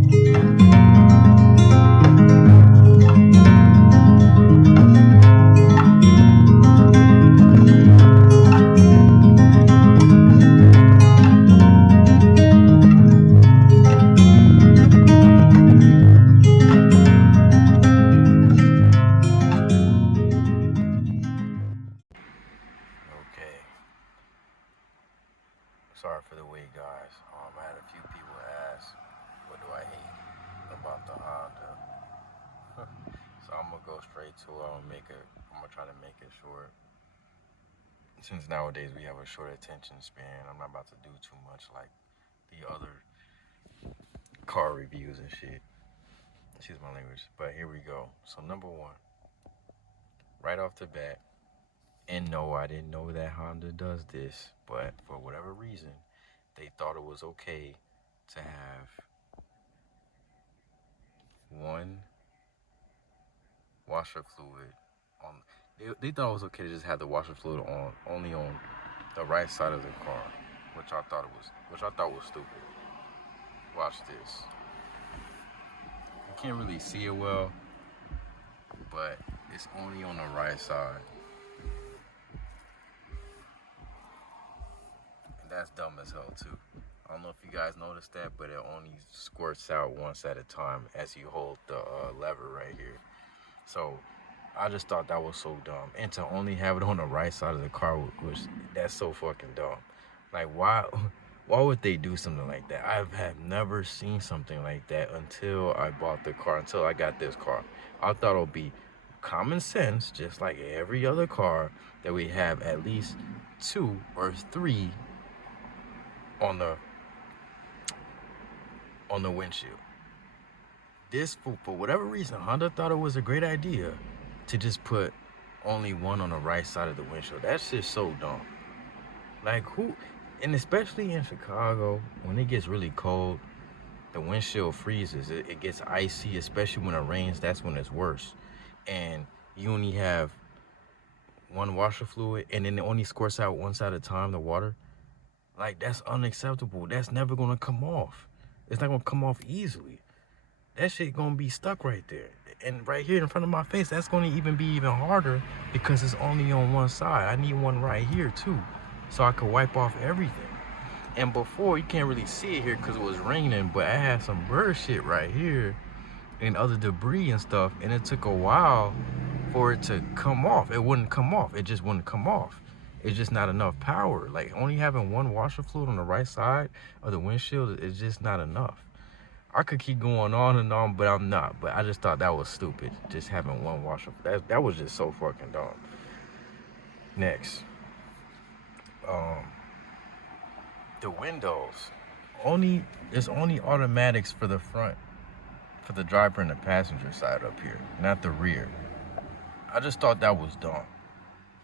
Okay. Sorry for the wait, guys. I had a few people ask, what do I hate about the Honda? So I'm gonna go straight to it. I'm gonna try to make it short. Since nowadays we have a short attention span, I'm not about to do too much like the other car reviews and shit. Excuse my language. But here we go. So number one, right off the bat, and no, I didn't know that Honda does this, but for whatever reason, they thought it was okay to have one washer fluid on. They thought it was okay to just have the washer fluid on only on the right side of the car, which I thought was stupid. Watch this. You can't really see it well, but it's only on the right side. And that's dumb as hell too. I don't know if you guys noticed that, but it only squirts out once at a time as you hold the lever right here. So I just thought that was so dumb. And to only have it on the right side of the car, that's so fucking dumb. Like, why would they do something like that? I have never seen something like that until I bought the car, until I got this car. I thought it would be common sense, just like every other car, that we have at least 2 or 3 on the windshield. This, for whatever reason, Honda thought it was a great idea to just put only one on the right side of the windshield. That's just so dumb. Like, who, and especially in Chicago, when it gets really cold, the windshield freezes. It gets icy, especially when it rains. That's when it's worse. And you only have one washer fluid, and then it only squirts out one side at a time, the water. Like, that's unacceptable. That's never gonna come off. It's not gonna come off easily. That shit gonna be stuck right there. And right here in front of my face, that's gonna be even harder because it's only on one side. I need one right here too, so I could wipe off everything. And before, you can't really see it here because it was raining, but I had some bird shit right here and other debris and stuff, and it took a while for it to come off. It wouldn't come off. It just wouldn't come off. It's just not enough power. Like, only having one washer fluid on the right side of the windshield is just not enough. I could keep going on and on, but I'm not. But I just thought that was stupid, just having one washer. That was just so fucking dumb. Next, the windows. It's only automatics for the front, for the driver and the passenger side up here, not the rear. I just thought that was dumb.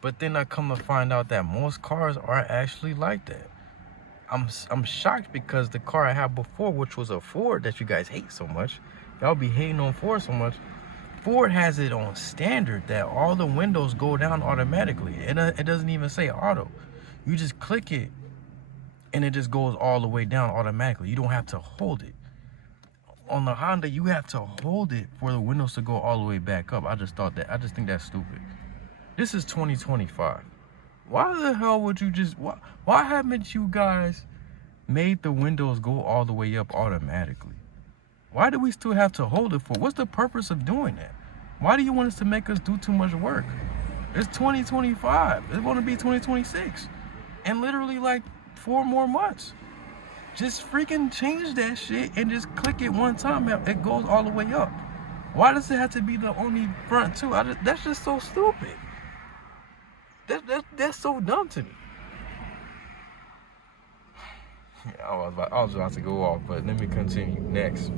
But then I come to find out that most cars are actually like that. I'm shocked because the car I had before, which was a Ford that you guys hate so much, y'all be hating on Ford so much. Ford has it on standard that all the windows go down automatically. It doesn't even say auto. You just click it and it just goes all the way down automatically. You don't have to hold it. On the Honda, you have to hold it for the windows to go all the way back up. I just think that's stupid. This is 2025. Why the hell would you just, why haven't you guys made the windows go all the way up automatically? Why do we still have to hold it for? What's the purpose of doing that? Why do you want us to make us do too much work? It's 2025. It's going to be 2026. And literally like 4 more months. Just freaking change that shit and just click it one time. It goes all the way up. Why does it have to be the only front too? That's just so stupid. That's so dumb to me. Yeah, I was about to go off, but let me continue. Next,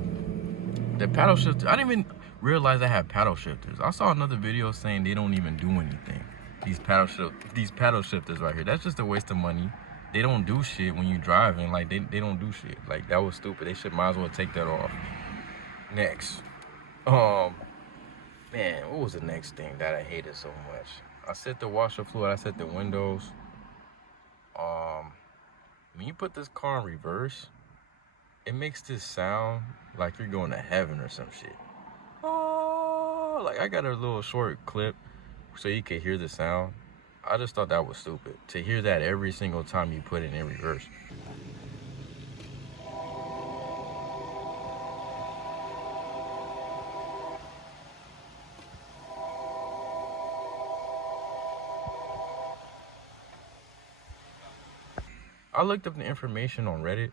the paddle shifter. I didn't even realize I had paddle shifters. I saw another video saying they don't even do anything. These paddle shifters right here. That's just a waste of money. They don't do shit when you driving. Like they don't do shit. Like, that was stupid. They might as well take that off. Next, man, what was the next thing that I hated so much? I set the washer fluid. I set the windows. When you put this car in reverse, it makes this sound like you're going to heaven or some shit. Oh, like I got a little short clip so you could hear the sound. I just thought that was stupid to hear that every single time you put it in reverse. I looked up the information on Reddit,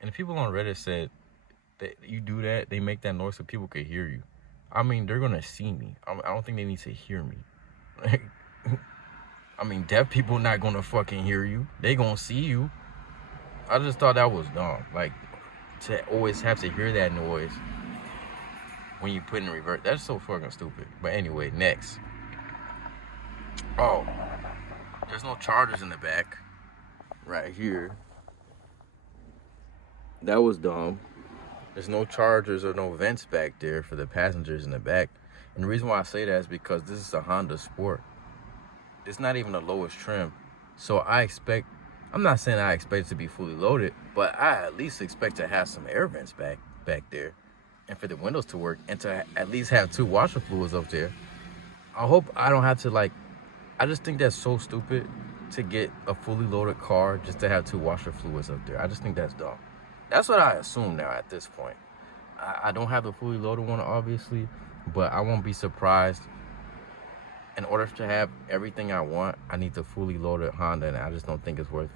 and the people on Reddit said that you do that, they make that noise so people could hear you. I mean, they're gonna see me. I don't think they need to hear me. I mean, deaf people not gonna fucking hear you. They gonna see you. I just thought that was dumb. Like, to always have to hear that noise when you put in reverse. That's so fucking stupid. But anyway, next. Oh, there's no chargers in the back. Right here. That was dumb. There's no chargers or no vents back there for the passengers in the back. And the reason why I say that is because this is a Honda Sport. It's not even the lowest trim. So I'm not saying I expect it to be fully loaded, but I at least expect to have some air vents back there. And for the windows to work, and to at least have 2 washer fluids up there. I hope I don't have to I just think that's so stupid to get a fully loaded car just to have 2 washer fluids up there. I just think that's dumb. That's what I assume now at this point. I don't have the fully loaded one, obviously, but I won't be surprised. In order to have everything I want, I need the fully loaded Honda, and I just don't think it's worth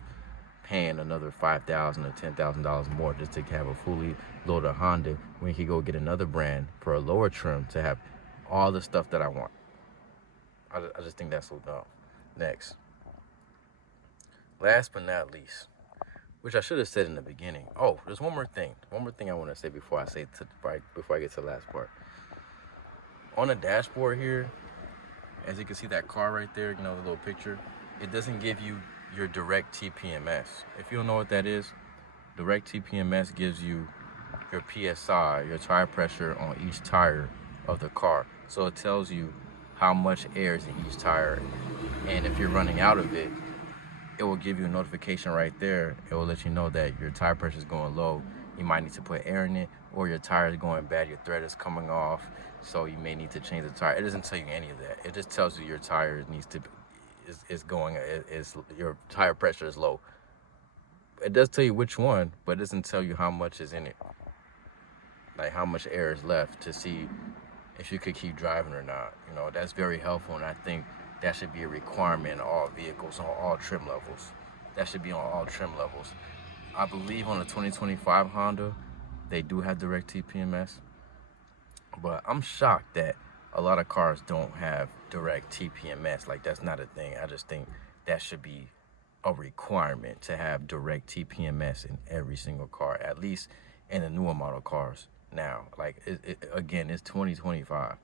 paying another $5,000 or $10,000 more just to have a fully loaded Honda when you can go get another brand for a lower trim to have all the stuff that I want. I just think that's so dumb. Next. Last but not least, which I should have said in the beginning. Oh, there's one more thing. One more thing I want to say before I get to the last part. On the dashboard here, as you can see that car right there, the little picture, it doesn't give you your direct TPMS. If you don't know what that is, direct TPMS gives you your PSI, your tire pressure on each tire of the car. So it tells you how much air is in each tire. And if you're running out of it, it will give you a notification right there. It will let you know that your tire pressure is going low. You might need to put air in it, or your tire is going bad, your thread is coming off, so you may need to change the tire. It doesn't tell you any of that. It just tells you your tire your tire pressure is low. It does tell you which one, but it doesn't tell you how much is in it. Like how much air is left to see if you could keep driving or not. That's very helpful, and I think that should be a requirement in all vehicles on all trim levels. That should be on all trim levels. I believe on the 2025 Honda, they do have direct TPMS, but I'm shocked that a lot of cars don't have direct TPMS. Like, that's not a thing. I just think that should be a requirement to have direct TPMS in every single car, at least in the newer model cars. Now, again, it's 2025.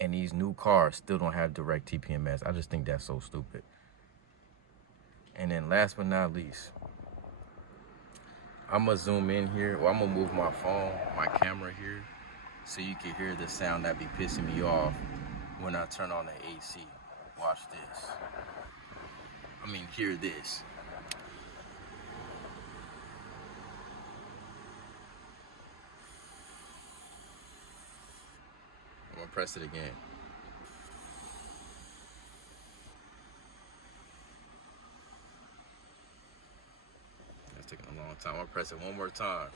And these new cars still don't have direct TPMS. I just think that's so stupid. And then last but not least, I'm going to zoom in here. Well, I'm going to move my camera here, so you can hear the sound that be pissing me off when I turn on the AC. Watch this. Hear this. I'm going to press it again. It's taking a long time. I'm going to press it one more time.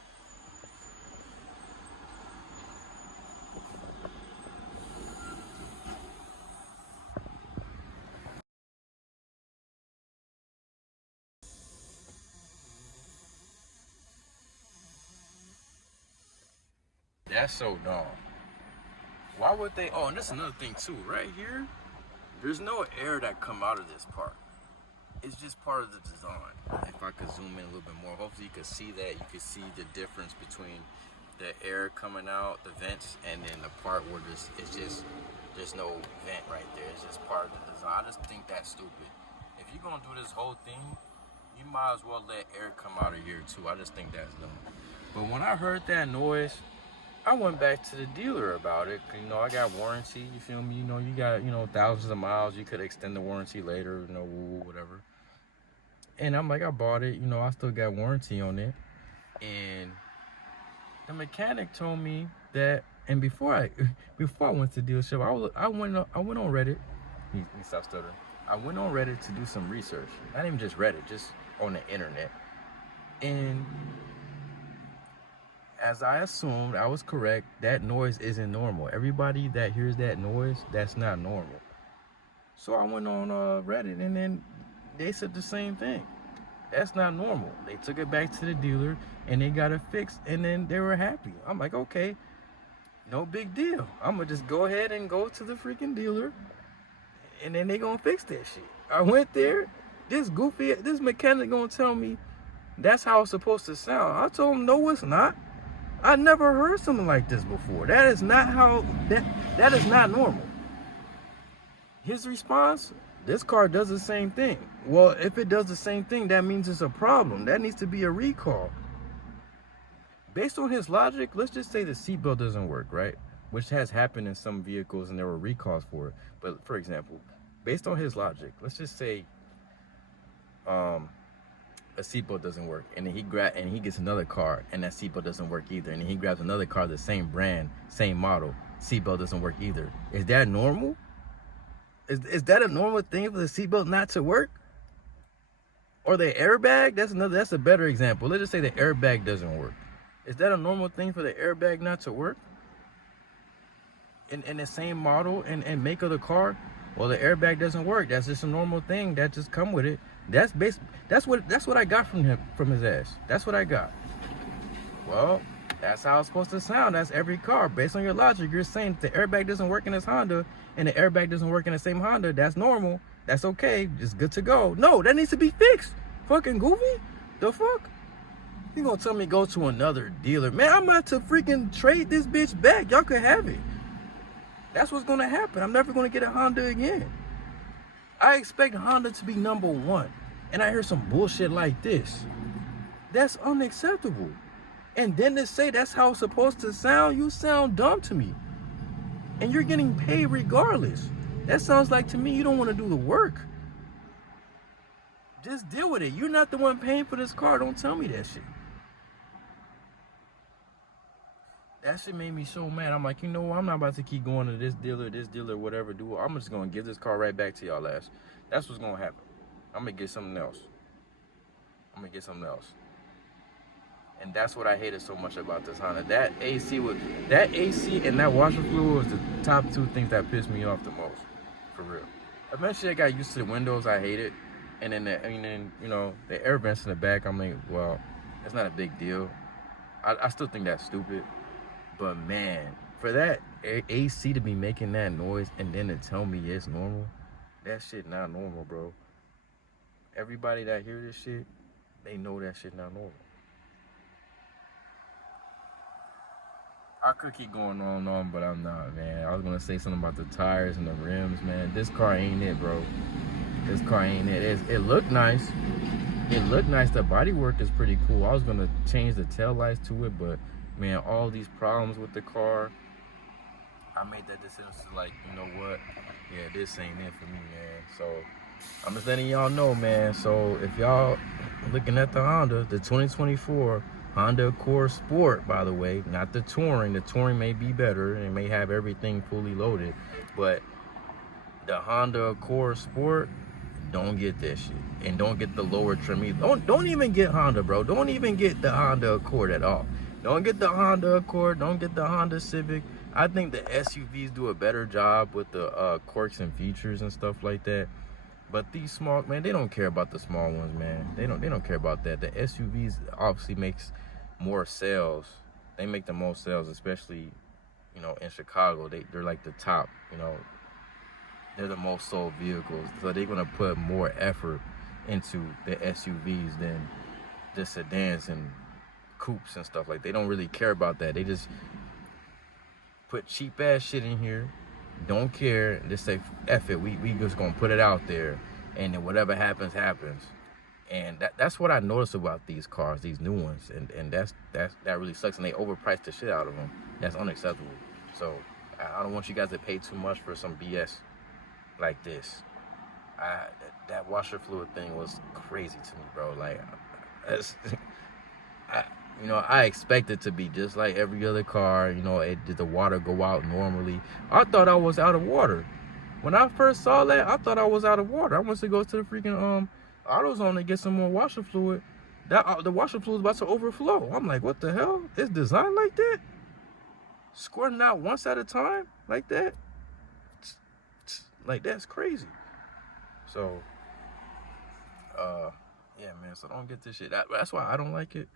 That's so dumb. Why would they? Oh, and that's another thing too. Right here, there's no air that come out of this part. It's just part of the design. If I could zoom in a little bit more, hopefully you can see that. You can see the difference between the air coming out, the vents, and then the part where there's no vent right there. It's just part of the design. I just think that's stupid. If you're gonna do this whole thing, you might as well let air come out of here too. I just think that's dumb. But when I heard that noise, I went back to the dealer about it. I got warranty, you feel me? You got, thousands of miles. You could extend the warranty later, whatever. And I'm like, I bought it, I still got warranty on it. And The mechanic told me that, and before I before I went to the dealership, I went on Reddit. He stopped stuttering. I went on Reddit to do some research. Not even just Reddit, just on the internet. And as I assumed, I was correct. That noise isn't normal. Everybody that hears that noise, that's not normal. So I went on Reddit, and then they said the same thing. That's not normal. They took it back to the dealer, and they got it fixed, and then they were happy. I'm like, okay, no big deal. I'm gonna just go ahead and go to the freaking dealer, and then they gonna fix that shit. I went there. This mechanic gonna tell me that's how it's supposed to sound. I told him, no, it's not. I never heard something like this before. That is not how, that is not normal. His response, this car does the same thing. Well, if it does the same thing, that means it's a problem. That needs to be a recall. Based on his logic, let's just say the seatbelt doesn't work, right? Which has happened in some vehicles and there were recalls for it. But for example, based on his logic, let's just say a seatbelt doesn't work, and then he gets another car and that seatbelt doesn't work either, and then he grabs another car, the same brand, same model, seatbelt doesn't work either. Is that normal? Is that a normal thing for the seatbelt not to work? Or the airbag? That's a better example. Let's just say the airbag doesn't work. Is that a normal thing for the airbag not to work? In the same model and make of the car? Well, the airbag doesn't work. That's just a normal thing that just come with it. That's what I got from his ass. That's what I got. Well, that's how it's supposed to sound. That's every car. Based on your logic, you're saying if the airbag doesn't work in this Honda and the airbag doesn't work in the same Honda, that's normal. That's okay. It's good to go. No, that needs to be fixed. Fucking goofy. The fuck? You gonna tell me go to another dealer? Man, I'm about to freaking trade this bitch back. Y'all could have it. That's what's gonna happen. I'm never gonna get a Honda again. I expect Honda to be #1. And I hear some bullshit like this. That's unacceptable. And then to say that's how it's supposed to sound, you sound dumb to me. And you're getting paid regardless. That sounds like to me you don't want to do the work. Just deal with it. You're not the one paying for this car. Don't tell me that shit. That shit made me so mad. I'm like, you know what? I'm not about to keep going to this dealer, whatever. I'm just going to give this car right back to y'all ass. That's what's going to happen. I'm going to get something else. And that's what I hated so much about this Honda. That AC and that washer fluid was the top 2 things that pissed me off the most. For real. Eventually I got used to the windows. I hate it. And then you know, the air vents in the back, I'm like, well, it's not a big deal. I still think that's stupid. But man, for that AC to be making that noise and then to tell me it's normal, that shit not normal, bro. Everybody that hear this shit, they know that shit not normal. I could keep going on, but I'm not, man. I was gonna say something about the tires and the rims, man. This car ain't it, bro. This car ain't it. It looked nice. The body work is pretty cool. I was gonna change the tail lights to it, but man, all these problems with the car, I made that decision to like, you know what? Yeah, this ain't it for me, man. So I'm just letting y'all know, man. So if y'all looking at the Honda, the 2024 Honda Accord Sport, by the way, not the Touring. The Touring may be better and may have everything fully loaded, but the Honda Accord Sport, don't get that shit, and don't get the lower trim either. Don't even get Honda, bro. Don't even get the Honda Accord at all. Don't get the Honda Accord. Don't get the Honda Civic. I think the SUVs do a better job with the quirks and features and stuff like that. But these small, man, they don't care about the small ones, man. They don't care about that. The SUVs obviously makes more sales. They make the most sales, especially, you know, in Chicago. They're like the top, you know. They're the most sold vehicles. So they're gonna put more effort into the SUVs than the sedans and coupes and stuff. Like, they don't really care about that. They just put cheap ass shit in here, don't care, just say F it, we just gonna put it out there, and then whatever happens happens. And that's what I noticed about these cars, these new ones, and that really sucks. And they overpriced the shit out of them. That's unacceptable. So I don't want you guys to pay too much for some BS like this. That washer fluid thing was crazy to me, bro. Like, You know, I expect it to be just like every other car. You know, did the water go out normally? I thought I was out of water. When I first saw that, I thought I was out of water. I went to go to the freaking AutoZone to get some more washer fluid. That the washer fluid was about to overflow. I'm like, what the hell? It's designed like that? Squirting out once at a time like that? Like, that's crazy. So, yeah, man. So don't get this shit. That's why I don't like it.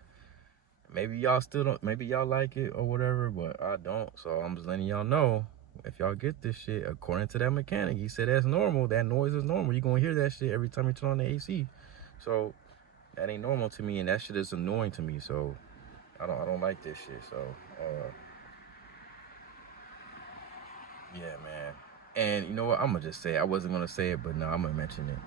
Maybe y'all still don't. Maybe y'all like it or whatever, but I don't. So I'm just letting y'all know. If y'all get this shit, according to that mechanic, he said that's normal. That noise is normal. You're gonna hear that shit every time you turn on the AC. So that ain't normal to me, and that shit is annoying to me. So I don't like this shit. So yeah, man. And you know what? I'm gonna just say it. I wasn't gonna say it, but no, I'm gonna mention it.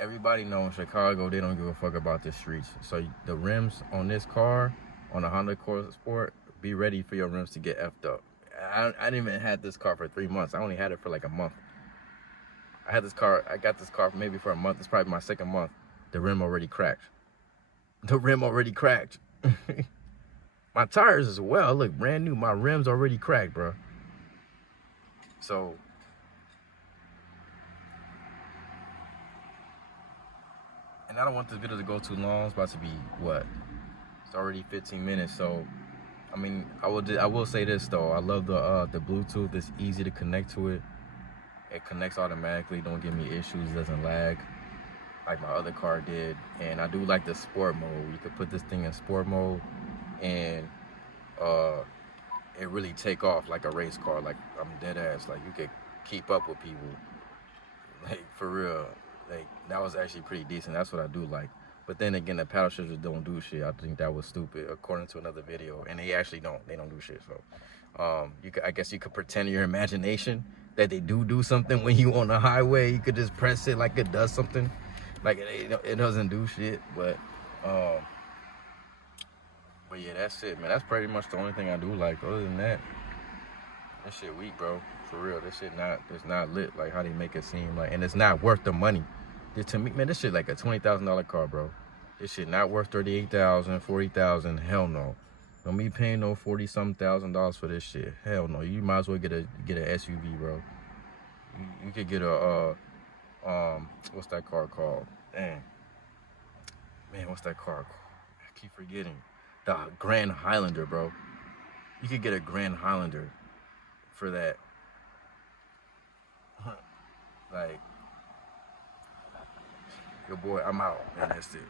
Everybody knows in Chicago, they don't give a fuck about the streets. So the rims on this car, on the Honda Accord Sport, be ready for your rims to get effed up. I didn't even had this car for 3 months. I only had it for like a month. I got this car maybe for a month. It's probably my second month. The rim already cracked. The rim already cracked. My tires as well look brand new. My rims already cracked, bro. So and I don't want this video to go too long. It's about to be what? It's already 15 minutes. So I mean, I will say this though. I love the Bluetooth. It's easy to connect to it. It connects automatically. Don't give me issues. It doesn't lag like my other car did. And I do like the sport mode. You could put this thing in sport mode, and it really take off like a race car. Like, I'm dead ass. Like, you could keep up with people. Like, for real. Like, that was actually pretty decent. That's what I do like. But then again, the paddle shifters don't do shit. I think that was stupid, according to another video. And they actually don't. They don't do shit. So, I guess you could pretend in your imagination that they do something when you on the highway. You could just press it like it does something. Like, it doesn't do shit. But yeah, that's it, man. That's pretty much the only thing I do like. Other than that, that shit weak, bro. For real, this shit it's not lit like how they make it seem like, and it's not worth the money. To me, man, this shit like a $20,000 car, bro. This shit not worth $38,000, $40,000. Hell no. Don't be paying no $40-something thousand for this shit. Hell no. You might as well get an SUV, bro. You could get a what's that car called? Dang. Man, what's that car called? I keep forgetting. The Grand Highlander, bro. You could get a Grand Highlander for that. Like, yo, boy, I'm out, man. That's it.